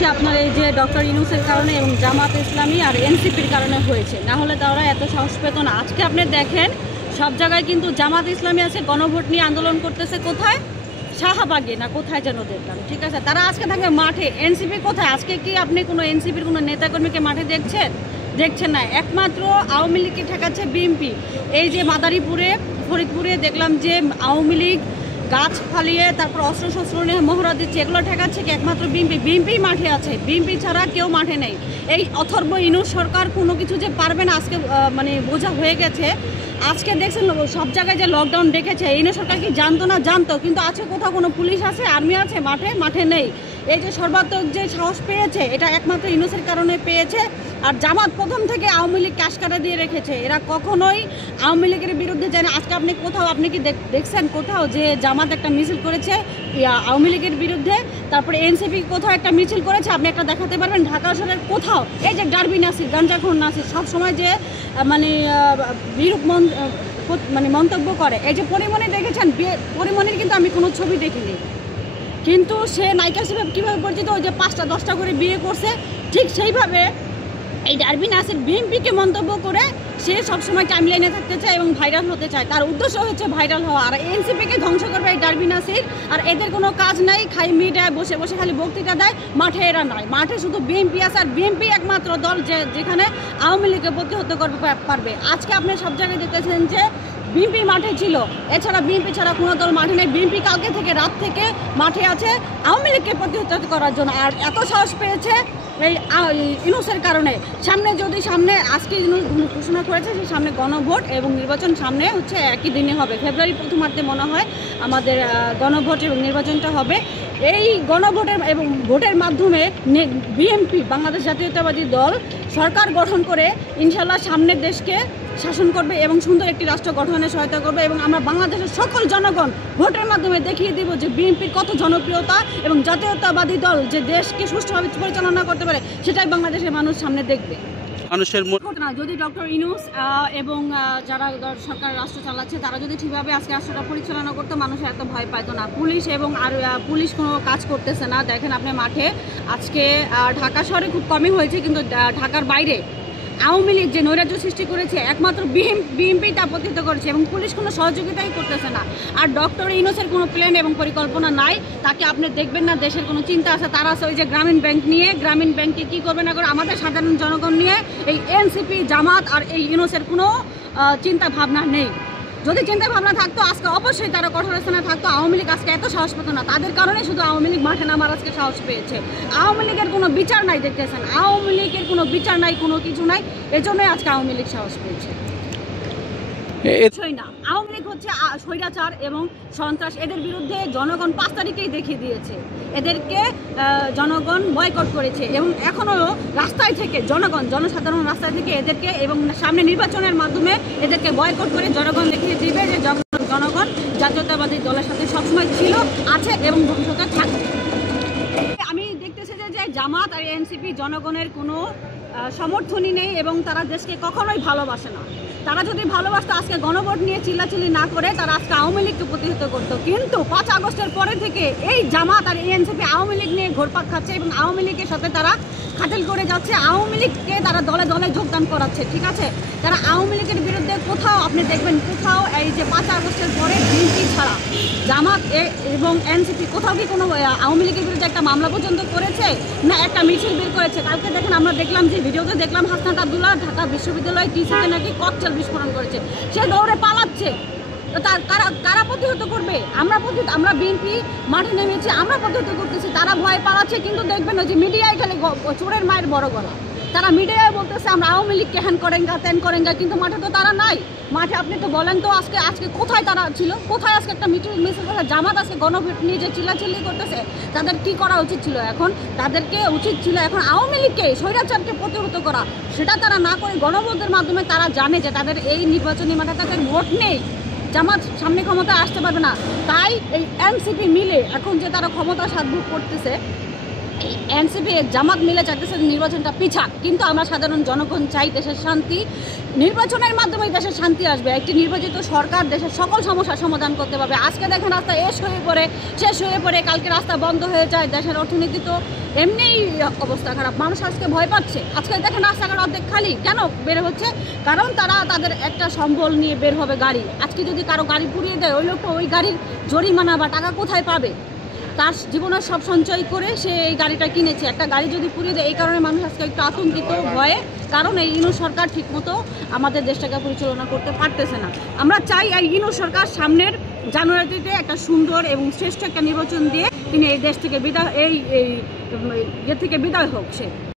হচ্ছে আপনার এই যে ডক্টর ইউনূসের কারণে এবং জামাত ইসলামী আর এনসিপির কারণে হয়েছে, না হলে তারা এত সাহস পেত না। আজকে আপনি দেখেন সব জায়গায় কিন্তু জামাত ইসলামী আছে গণভোট নিয়ে আন্দোলন করতেছে, কোথায়? শাহবাগে না কোথায় যেন দেখলাম, ঠিক আছে। তারা আজকে থাকবে মাঠে। এনসিপি কোথায়? আজকে কি আপনি কোনো এনসিপির কোনো নেতাকর্মীকে মাঠে দেখছেন না। একমাত্র আওয়ামী লীগকে ঠেকাচ্ছে বিএনপি। এই যে মাদারীপুরে, ফরিদপুরে দেখলাম যে আওয়ামী লীগ গাছ ফালিয়ে তারপর অস্ত্রশস্ত্র নিয়ে মহড়া দিচ্ছে, এগুলো ঠেকাচ্ছে কি? একমাত্র বিএনপি মাঠে আছে। বিএনপি ছাড়া কেউ মাঠে নেই। এই অথর্ব ইউনূস সরকার কোনো কিছু যে পারবে না আজকে মানে বোঝা হয়ে গেছে। আজকে দেখছেন সব জায়গায় যে লকডাউন ডেকেছে, ইউনূস সরকার কি জানতো না? জানতো, কিন্তু আছে কোথাও কোনো পুলিশ আছে, আর্মি আছে? মাঠে নেই। এই যে সর্বাত্মক যে সাহস পেয়েছে, এটা একমাত্র ইউনূসের কারণে পেয়েছে। আর জামাত প্রথম থেকে আওয়ামী লীগ কাশকাটা দিয়ে রেখেছে, এরা কখনোই আওয়ামী লীগের বিরুদ্ধে যায় না। আজকে আপনি কি দেখছেন কোথাও যে জামাত একটা মিছিল করেছে আওয়ামী লীগের বিরুদ্ধে? তারপরে এনসিপি কোথাও একটা মিছিল করেছে? আপনি একটা দেখাতে পারবেন ঢাকা শহরের কোথাও? এই যে ডারবি নাসির, গাঞ্জাখোর নাসির সবসময় যে মানে বিরূপ মন্তব্য করে। এই যে পরিমণি দেখেছেন, পরিমণির কিন্তু আমি কোনো ছবি দেখিনি, কিন্তু সে নায়িকা হিসেবে কীভাবে পরিচিত? ওই যে 5টা 10টা করে বিয়ে করছে, ঠিক সেইভাবে এই ডারবি নাসির বিএনপিকে মন্তব্য করে সে সবসময় টাইমলাইনে থাকতে চায় এবং ভাইরাল হতে চায়। তার উদ্দেশ্য হচ্ছে ভাইরাল হওয়া। আর এনসিপিকে ধ্বংস করবে এই ডারবি নাসির। আর এদের কোনো কাজ নাই, মিডিয়ায় বসে বসে খালি বক্তৃতা দেয়। মাঠে এরা নয়, মাঠে শুধু বিএনপি আছে। আর বিএনপি একমাত্র দল যেখানে আওয়ামী লীগকে প্রতিহত করতে পারবে। আজকে আপনি সব জায়গায় দেখতেছেন যে বিএনপি মাঠে ছিল, এছাড়া বিএনপি ছাড়া কোনো দল মাঠে নেই। বিএনপি কালকে থেকে রাত থেকে মাঠে আছে আওয়ামী লীগকে প্রতিহত করার জন্য। আর এত সাহস পেয়েছে এই ইউনূসের কারণে। সামনে আজকে ঘোষণা করেছে যে সামনে গণভোট এবং নির্বাচন সামনে হচ্ছে একই দিনে হবে। ফেব্রুয়ারি প্রথমার্ধে মনে হয় আমাদের গণভোট এবং নির্বাচনটা হবে। এই গণভোটের এবং ভোটের মাধ্যমে বিএনপি, বাংলাদেশ জাতীয়তাবাদী দল, সরকার গঠন করে ইনশাল্লাহ সামনের দেশকে শাসন করবে এবং সুন্দর একটি রাষ্ট্র গঠনে সহায়তা করবে। এবং আমরা বাংলাদেশের সকল জনগণ ভোটের মাধ্যমে দেখিয়ে দিব যে বিএনপির কত জনপ্রিয়তা এবং জাতীয়তাবাদী দল যে দেশকে সুষ্ঠুভাবে পরিচালনা করতে পারে, সেটাই বাংলাদেশের মানুষ সামনে দেখবে। মানুষের না, যদি ডক্টর ইউনূস এবং যারা সরকার রাষ্ট্র চালাচ্ছে তারা যদি ঠিকভাবে আজকে রাষ্ট্রটা পরিচালনা করতো, মানুষের এত ভয় পাইতো না। পুলিশ কোনো কাজ করতেছে না। দেখেন আপনি মাঠে আজকে ঢাকা শহরে খুব কমই হয়েছে, কিন্তু ঢাকার বাইরে আওয়ামী লীগ যে নৈরাজ্য সৃষ্টি করেছে একমাত্র বিএনপি তা প্রতিহত করেছে এবং পুলিশ কোনো সহযোগিতাই করতেছে না। আর ডক্টর ইউনূসের কোনো প্ল্যান এবং পরিকল্পনা নাই। তাকে আপনি দেখবেন না দেশের কোনো চিন্তা আছে। তারা আছে ওই যে গ্রামীণ ব্যাংক নিয়ে, গ্রামীণ ব্যাংকে কী করবে না করে আমাদের সাধারণ জনগণ নিয়ে। এই এনসিপি, জামাত আর এই ইউনূসের কোনো চিন্তা ভাবনা নেই। যদি চিন্তা ভাবনা থাকতো আজকে অবশ্যই তারা কঠোর স্থানে থাকতো। আওয়ামী লীগ আজকে এত সাহস পেত না। তাদের কারণে শুধু আওয়ামী লীগ মাঠে নামার আজকে সাহস পেয়েছে। আওয়ামী লীগের কোনো বিচার নাই, দেখতেছেন আওয়ামী লীগের কোনো বিচার নাই, কোনো কিছু নাই। এজন্যই আজকে আওয়ামী লীগ সাহস পেয়েছে। না, আওয়ামী লীগ হচ্ছে স্বৈরাচার এবং সন্ত্রাস। এদের বিরুদ্ধে জনগণ 5 তারিখেই দেখিয়ে দিয়েছে। এদেরকে জনগণ বয়কট করেছে এবং এখনও রাস্তায় থেকে জনসাধারণ রাস্তায় থেকে এদেরকে এবং সামনে নির্বাচনের মাধ্যমে এদেরকে বয়কট করে জনগণ দেখিয়ে দিবে যে জনগণ জাতীয়তাবাদী দলের সাথে সবসময় ছিল, আছে এবং ভবিষ্যতে থাকবে। আমি দেখতেছি যে জামাত আর এনসিপি জনগণের কোনো সমর্থনই নেই এবং তারা দেশকে কখনোই ভালোবাসে না। তারা যদি ভালোবাসতো আজকে গণভোট নিয়ে চিল্লাচিল্লি না করে তারা আজকে আওয়ামী লীগকে প্রতিহত করতো। কিন্তু 5 আগস্টের পরে থেকে এই জামাত আর এনসিপি আওয়ামী লীগ নিয়ে ঘোরপাক খাচ্ছে এবং আওয়ামী লীগের সাথে তারা খাতিল করে যাচ্ছে। আওয়ামী লীগকে তারা দলে দলে যোগদান করাচ্ছে, ঠিক আছে। তারা আওয়ামী লীগের বিরুদ্ধে কোথাও আপনি দেখবেন, কোথাও এই যে 5 আগস্টের পরে বিএনপি ছাড়া জামাত এবং এনসিপি কোথাও কি কোনো আওয়ামী লীগের বিরুদ্ধে একটা মামলা পর্যন্ত করেছে না একটা মিছিল বের করেছে? কালকে দেখেন আমরা দেখলাম যে ভিডিওতে দেখলাম হাসনাত আব্দুল্লাহ ঢাকা বিশ্ববিদ্যালয় টিসিতে নাকি ককটেল বিস্ফোরণ করেছে। সে দৌড়ে পালাচ্ছে। তো কারা প্রতিহত করবে? আমরা বিএনপি মাঠে নেমেছি, আমরা প্রতিহত করতেছি। তারা ভয় পালাচ্ছে, কিন্তু দেখবেন না যে মিডিয়ায় খালি চোরের মায়ের বড় গলা। তারা মিডিয়ায় বলতেছে আমরা আওয়ামী লীগকে হ্যান করেঙ্গা ত্যান করেঙ্গা, কিন্তু মাঠে তো তারা নাই। মাঠে আপনি তো বলেন তো আজকে কোথায় তারা ছিল? কোথায় আজকে একটা মিছিল করে জামাত আজকে গণভোট নিয়ে যে চিল্লাচিল্লি করতেছে, তাদের কি করা উচিত ছিল? তাদেরকে উচিত ছিল এখন আওয়ামী লীগকে, স্বৈরাচারকে প্রতিহত করা। সেটা তারা না করে গণভোটের মাধ্যমে তারা জানে যে তাদের এই নির্বাচনী মাঠে তাদের ভোট নেই, জামাত সামনে ক্ষমতায় আসতে পারবে না। তাই এই এনসিপি মিলে এখন যে তারা ক্ষমতা সাধভোগ করতেছে, এনসিপি জামাত মিলে চাইতেছে নির্বাচনটা পিছাক। কিন্তু আমরা সাধারণ জনগণ চাই দেশের শান্তি। নির্বাচনের মাধ্যমে দেশের শান্তি আসবে। একটি নির্বাচিত সরকার দেশের সকল সমস্যার সমাধান করতে পারবে। আজকে দেখেন রাস্তা শেষ হয়ে পড়ে, কালকে রাস্তা বন্ধ হয়ে যায়। দেশের অর্থনীতি তো এমনিই অবস্থা খারাপ, মানুষ আজকে ভয় পাচ্ছে। আজকে দেখেন রাস্তাঘাট অর্ধেক খালি, কেন বের হচ্ছে? কারণ তারা তাদের একটা সম্বল নিয়ে বের হবে গাড়ি। আজকে যদি কারো গাড়ি পুড়িয়ে দেয়, ওই লোকটা ওই গাড়ির জরিমানা বা টাকা কোথায় পাবে? তার জীবনের সব সঞ্চয় করে সে এই গাড়িটা কিনেছে, একটা গাড়ি যদি পুড়িয়ে দেয়, এই কারণে মানুষ আজকে একটু আতঙ্কিত ভয়ে, কারণ এই ইনু সরকার ঠিকমতো আমাদের দেশটাকে পরিচালনা করতে পারতেছে না। আমরা চাই এই ইনু সরকার সামনের জানুয়ারিতে একটা সুন্দর এবং শ্রেষ্ঠ একটা নির্বাচন দিয়ে তিনি এই দেশ থেকে বিদায়, এই থেকে বিদায় হোক সে।